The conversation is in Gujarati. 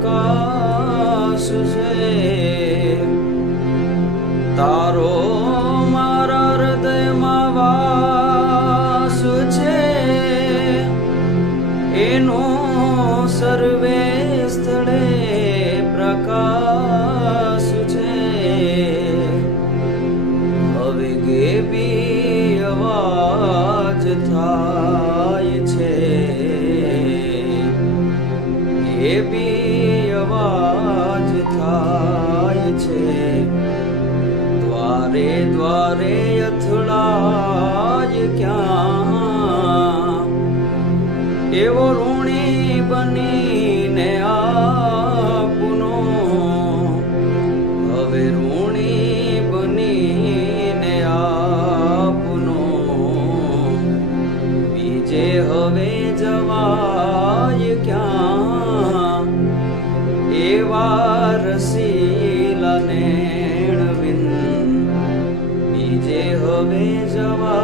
પ્રકાશ છે. તારો મારા હૃદયમાં વાસ છે, એનો સર્વે સ્થળે પ્રકાશ છે. હવે ગેબી અવાજ થાય છે, ગેબી અવાજ થાય છે. દ્વારે દ્વારે અથડાય ક્યાં, એવો ઋણી બનીને આપનો. હવે ઋણી બનીને આપનો. બીજે હવે જવાય ક્યાં, એવા રસીલા નેણ વિન. બીજે હવે જવાય